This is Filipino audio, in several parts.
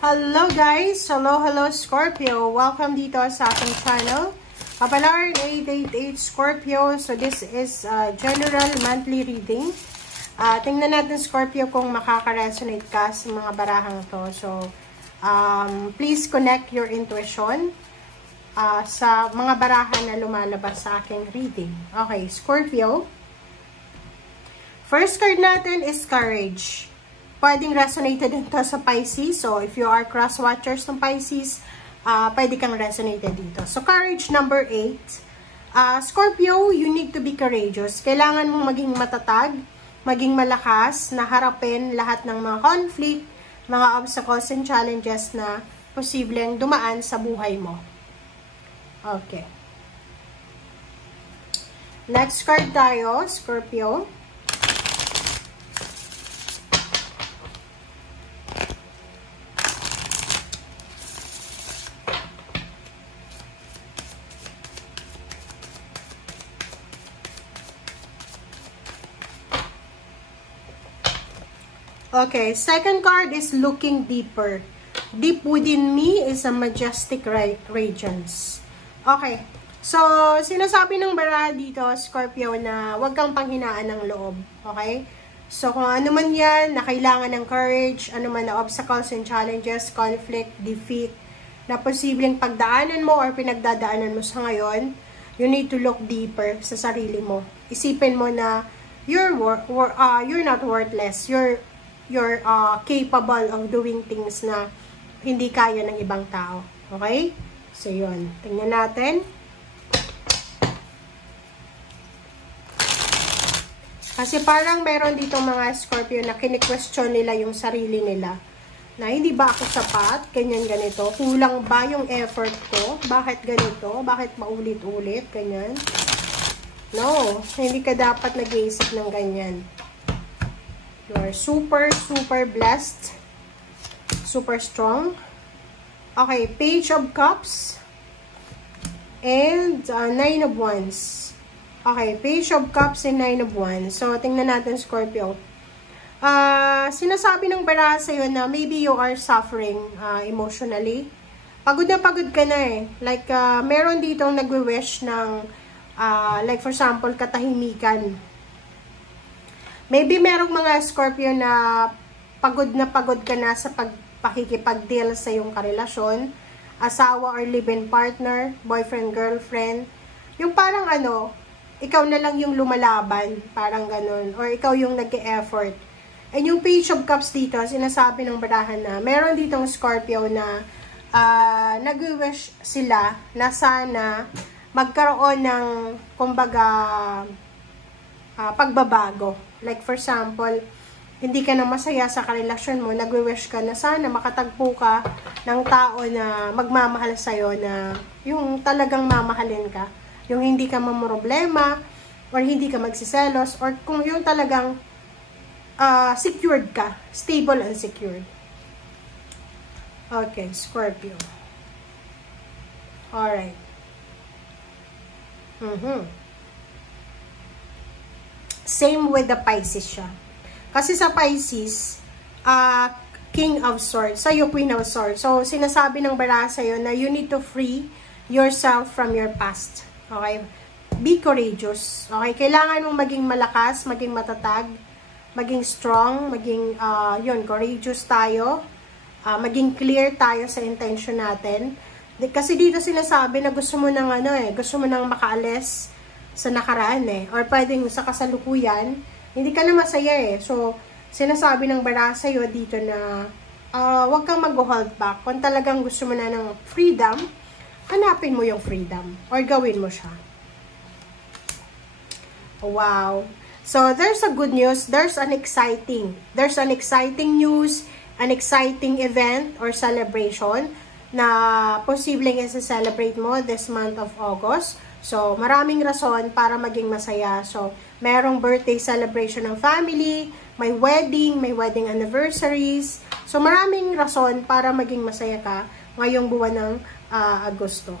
Hello guys! Hello Scorpio! Welcome dito sa aking channel. Kapalar 888 Scorpio. So this is general monthly reading. Tingnan natin Scorpio kung makaka-resonate ka sa mga barahang to. So please connect your intuition sa mga barahan na lumalabas sa aking reading. Okay, Scorpio. First card natin is Courage. Pwedeng resonated din to sa Pisces. So, if you are cross-watchers ng Pisces, pwede kang resonated dito. So, Courage number 8. Scorpio, you need to be courageous. Kailangan mong maging matatag, maging malakas, na harapin lahat ng mga conflict, mga obstacles and challenges na posibleng dumaan sa buhay mo. Okay. Next card tayo, Scorpio. Okay, second card is Looking Deeper. Deep within me is a majestic radiance. Okay, so sinasabi ng baraha dito, Scorpio, na huwag kang panghinaan ng loob. Okay? So kung ano man yan, na kailangan ng courage, ano man na obstacles and challenges, conflict, defeat, na posibleng pagdaanan mo or pinagdadaanan mo sa ngayon, you need to look deeper sa sarili mo. Isipin mo na you're not worthless. You're capable of doing things na hindi kaya ng ibang tao. Okay? So, yun. Tingnan natin. Kasi parang meron dito mga Scorpio na kini-question nila yung sarili nila. Na hindi ba ako sapat? Ganyan, ganito. Kulang ba yung effort ko? Bakit ganito? Bakit maulit-ulit? Ganyan. No. Hindi ka dapat nag-iisip ng ganyan. You are super blessed. Super strong. Okay, Page of Cups. And Nine of Wands. Okay, Page of Cups and Nine of Wands. So, tingnan natin, Scorpio. Sinasabi ng baraha sa'yo na maybe you are suffering emotionally. Pagod na pagod ka na eh. Like, meron ditong nagwe-wish ng, like for example, katahimikan. Maybe merong mga Scorpio na pagod ka na sa pakikipag-deal sa iyong karelasyon, asawa or live-in partner, boyfriend, girlfriend. Yung parang ikaw na lang yung lumalaban, parang ganun. Or ikaw yung nag-e-effort. And yung Page of Cups dito, sinasabi ng barahan na meron ditong Scorpio na nag-wish sila na sana magkaroon ng, kumbaga, pagbabago. Like for example, hindi ka na masaya sa karelasyon mo, nagwe-wish ka na sana makatagpo ka ng tao na magmamahal sa'yo, na yung talagang mamahalin ka. Yung hindi ka mamroblema, or hindi ka magsiselos, or kung yung talagang secured ka, stable and secured. Okay, Scorpio. Alright. Same with the Pisces siya. Kasi sa Pisces, King of Swords, sa'yo Queen of Swords. So, sinasabi ng baraha sa'yo na you need to free yourself from your past. Okay? Be courageous. Okay? Kailangan mong maging malakas, maging matatag, maging strong, maging, courageous tayo. Maging clear tayo sa intention natin. Kasi dito sinasabi na gusto mo nang gusto mo nang makaalis sa nakaraan or pwedeng sa kasalukuyan, hindi ka na masaya So, sinasabi ng baraha sa'yo dito na huwag kang mag-hold back. Kung talagang gusto mo na ng freedom, hanapin mo yung freedom or gawin mo siya. Wow! So, there's a good news. There's an exciting news, an exciting event or celebration na posibleng i-celebrate mo this month of August. So, maraming rason para maging masaya. So, merong birthday celebration ng family, may wedding anniversaries. So, maraming rason para maging masaya ka ngayong buwan ng Agosto.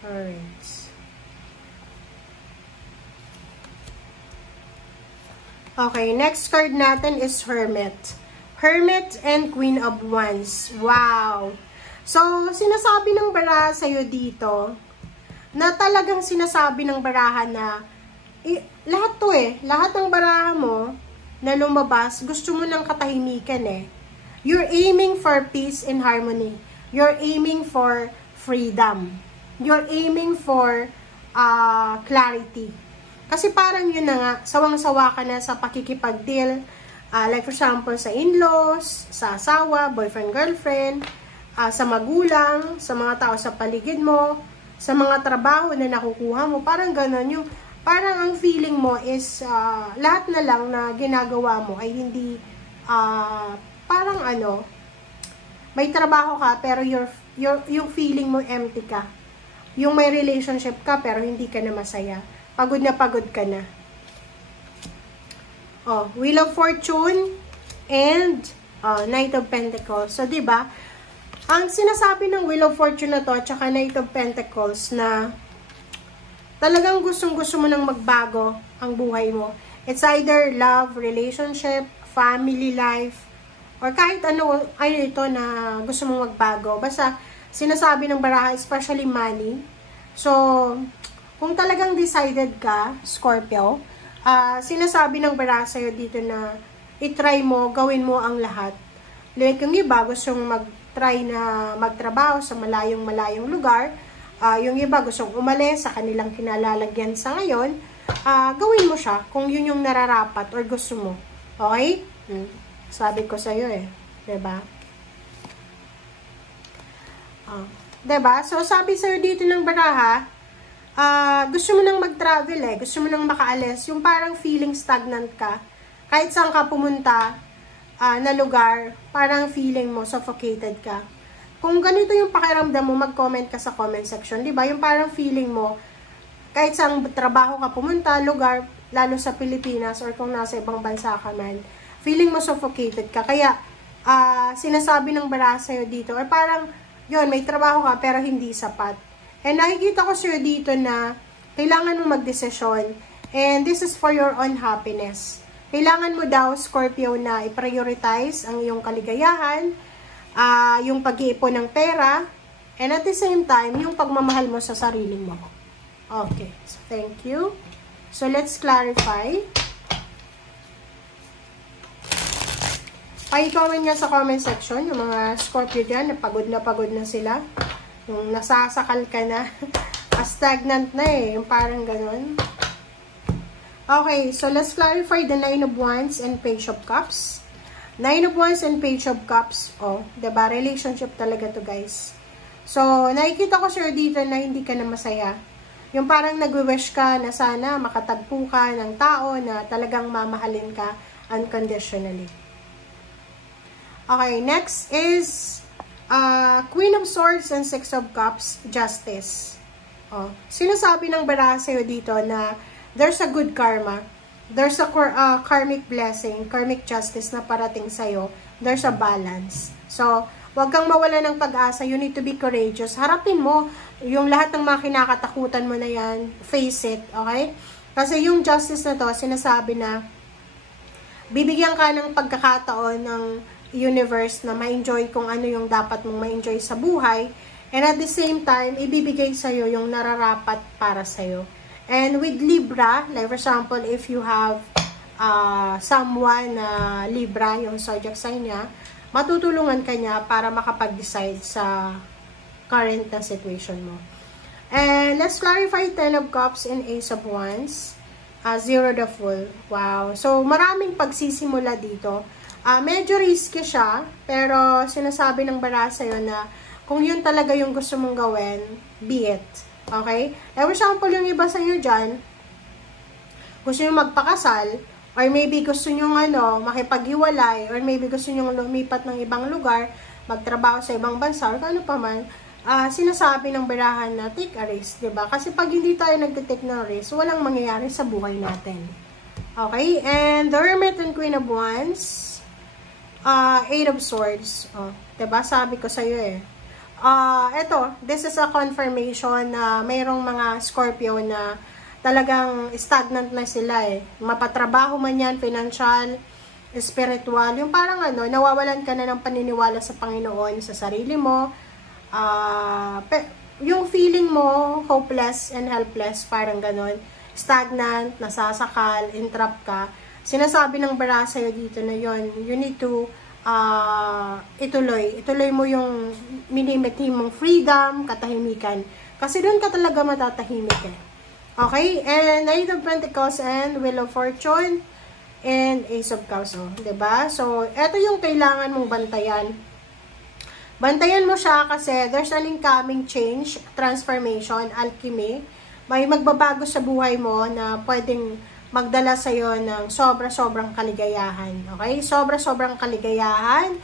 Alright. Okay, next card natin is Hermit. Hermit and Queen of Wands. Wow! So, sinasabi ng baraha sa'yo dito, na talagang sinasabi ng baraha na, lahat to lahat ng baraha mo na lumabas, gusto mo ng katahimikan You're aiming for peace and harmony. You're aiming for freedom. You're aiming for clarity. Kasi parang yun na nga, sawang-sawa ka na sa pakikipag-deal. Like for example, sa in-laws, sa asawa, boyfriend, girlfriend, sa magulang, sa mga tao sa paligid mo, sa mga trabaho na nakukuha mo. Parang gano'n yung, parang ang feeling mo is lahat na lang na ginagawa mo ay hindi, parang may trabaho ka pero yung feeling mo empty ka. Yung may relationship ka pero hindi ka na masaya. Pagod ka na. Wheel of Fortune and Knight of Pentacles. So, diba? Ang sinasabi ng Wheel of Fortune na to at saka Knight of Pentacles na talagang gustong-gusto mo nang magbago ang buhay mo. It's either love, relationship, family life, or kahit ano ito na gusto mong magbago. Basta, sinasabi ng baraha, especially money. So, kung talagang decided ka, Scorpio, sinasabi ng baraha sa'yo dito na itry mo, gawin mo ang lahat. Like yung iba, gustong mag-try na magtrabaho sa malayong lugar. Yung iba, gustong umalis sa kanilang kinalalagyan sa ngayon. Gawin mo siya kung yun yung nararapat or gusto mo. Okay? Sabi ko sa'yo Diba? Diba? So, sabi sa'yo dito ng baraha, gusto mo nang mag-travel gusto mo nang makaalis, yung parang feeling stagnant ka, kahit saan ka pumunta na lugar, parang feeling mo suffocated ka. Kung ganito yung pakiramdam mo, mag-comment ka sa comment section, diba? Yung parang feeling mo, kahit saan trabaho ka pumunta, lugar, lalo sa Pilipinas or kung nasa ibang bansa ka man, feeling mo suffocated ka. Kaya, sinasabi ng baraha sa'yo dito, or parang, yun, may trabaho ka pero hindi sapat. And nakikita ko sa'yo dito na kailangan mo magdesisyon. And this is for your own happiness. Kailangan mo daw, Scorpio, na i-prioritize ang iyong kaligayahan, yung pag-iipon ng pera, and at the same time, yung pagmamahal mo sa sarili mo. Okay. So, thank you. So, let's clarify. Pa-comment nga sa comment section, yung mga Scorpio dyan, na pagod na sila. Yung nasasakal ka na, stagnant na yung parang ganun. Okay, so let's clarify the 9 of Wands and Page of Cups. 9 of Wands and Page of Cups, diba? Relationship talaga to, guys. So, nakikita ko sir dito na hindi ka na masaya. Yung parang nag-wish ka na sana makatagpo ka ng tao na talagang mamahalin ka unconditionally. Okay, next is Queen of Swords and Six of Cups, Justice. Sinasabi ng baraha sa'yo dito na there's a good karma. There's a karmic blessing, karmic justice na parating sa'yo. There's a balance. So, huwag kang mawala ng pag-asa. You need to be courageous. Harapin mo yung lahat ng mga kinakatakutan mo na yan. Face it, okay? Kasi yung justice na to, sinasabi na bibigyan ka ng pagkakataon ng universe na ma-enjoy kung ano yung dapat mong ma-enjoy sa buhay. And at the same time, ibibigay sa'yo yung nararapat para sa'yo. And with Libra, like for example, if you have someone na Libra, yung zodiac sign niya, matutulungan ka niya para makapag-decide sa current na situation mo. And let's clarify 10 of Cups and Ace of Wands. 0 the Fool. Wow. So, maraming pagsisimula dito. Medyo risky siya, pero sinasabi ng baraha sa'yo na kung yun talaga yung gusto mong gawin, be it. Okay? Like for example, yung iba sa inyo dyan, gusto nyo magpakasal, or maybe gusto nyo makipaghiwalay, or maybe gusto nyo lumipat ng ibang lugar, magtrabaho sa ibang bansa, or ano pa man, sinasabi ng barahan na take a risk, diba? Kasi pag hindi tayo nagtitake ng risk, walang mangyayari sa buhay natin. Okay? And the Hermit and Queen of Wands, 8 of Swords. Diba? Sabi ko sa'yo ito, this is a confirmation na mayroong mga Scorpio na talagang stagnant na sila eh. Mapatrabaho man yan, financial, spiritual, yung parang ano, nawawalan ka na ng paniniwala sa Panginoon, sa sarili mo, yung feeling mo, hopeless and helpless, parang ganon, stagnant, nasasakal, entrap ka, sinasabi ng bara sa'yo dito na yon, you need to ituloy mo yung minimiti mong freedom, katahimikan, kasi doon ka talaga matatahimik eh. Okay? And Knight of Pentacles and Wheel of Fortune and Ace of Cups. Diba? So, eto yung kailangan mong bantayan. Bantayan mo siya kasi there's an incoming change, transformation, alchemy. May magbabago sa buhay mo na pwedeng magdala sa'yo ng sobra-sobrang kaligayahan. Okay? Sobra-sobrang kaligayahan,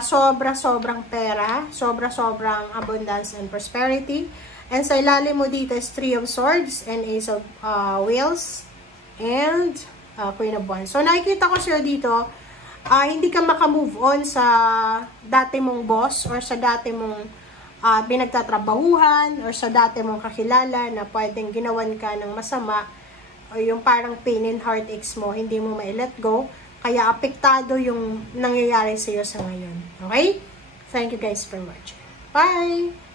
sobra-sobrang pera, sobra-sobrang abundance and prosperity. And sa ilalim mo dito is Three of Swords and Ace of Wheels and Queen of Wands. So, nakikita ko sa'yo dito, hindi ka makamove on sa dati mong boss or sa dati mong pinagtatrabahuhan or sa dati mong kakilala na pwedeng ginawan ka ng masama o yung parang pain and heartaches mo, hindi mo ma-let go. Kaya apektado yung nangyayari sa'yo sa ngayon. Okay? Thank you guys for watching. Bye!